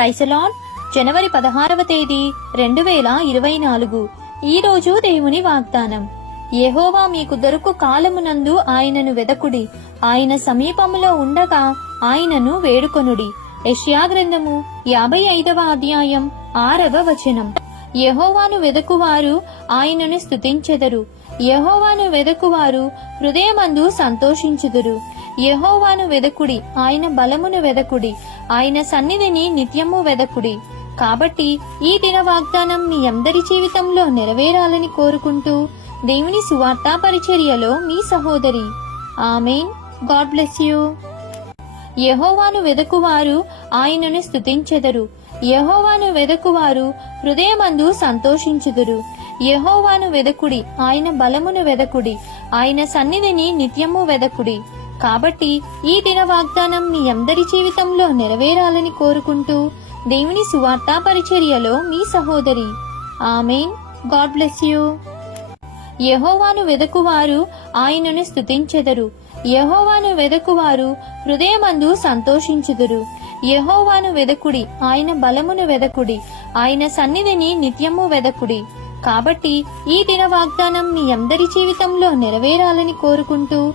ప్రైసలాన్ జనవరి పదహారవ తేదీ రెండు వేల ఇరవై నాలుగు. ఈ రోజు దేవుని వాగ్దానం. యెహోవా మీకు దొరుకు కాలమునందు ఆయనను వెదకుడి. ఆయన సమీపములో ఉండగా ఆయనను వేడుకొనుడి. యెషయా గ్రంథము యాభై ఐదవ అధ్యాయం ఆరవ వచనం. యహోవాను వెదకువారు ఆయనను స్తుతించెదరు. యహోవాను వెదకువారు హృదయమందు సంతోషించుదురు. యహోవాను వెదకుడి ఆయన బలమును వెదకుడి. ఆయన సన్నిధిని నిత్యము వెదకుడి. కాబట్టి ఈ దిన వాగ్దానం మీ అందరి జీవితంలో నెరవేరాలని కోరుకుంటూ దేవుని సువార్తా పరిచర్యలో మీ సహోదరి. ఆమెన్. God bless you. యహోవాను వెదకువారు ఆయనను స్తుతించెదరు. యహోవాను వెదకువారు హృదయమందు సంతోషించుదురు. యహోవాను వెదకుడి ఆయన బలమును వెదకుడి. ఆయన సన్నిధిని నిత్యము వెదకుడి. కాబట్టి ఈ దిన వాగ్దానం మీ అందరి జీవితంలో నెరవేరాలని కోరుకుంటూ దేవుని సువార్తా పరిచర్యలో మీ సహోదరి. ఆమెన్. God bless you. యహోవాను వెదకువారు ఆయనను స్తుతించెదరు. యహోవాను వెదకువారు హృదయమందు సంతోషించుదురు. యహోవాను వెదకుడి ఆయన బలమును వెదకుడి. ఆయన సన్నిధిని నిత్యము వెదకుడి. కాబట్టి ఈ దిన వాగ్దానం మీ అందరి జీవితంలో నెరవేరాలని కోరుకుంటూ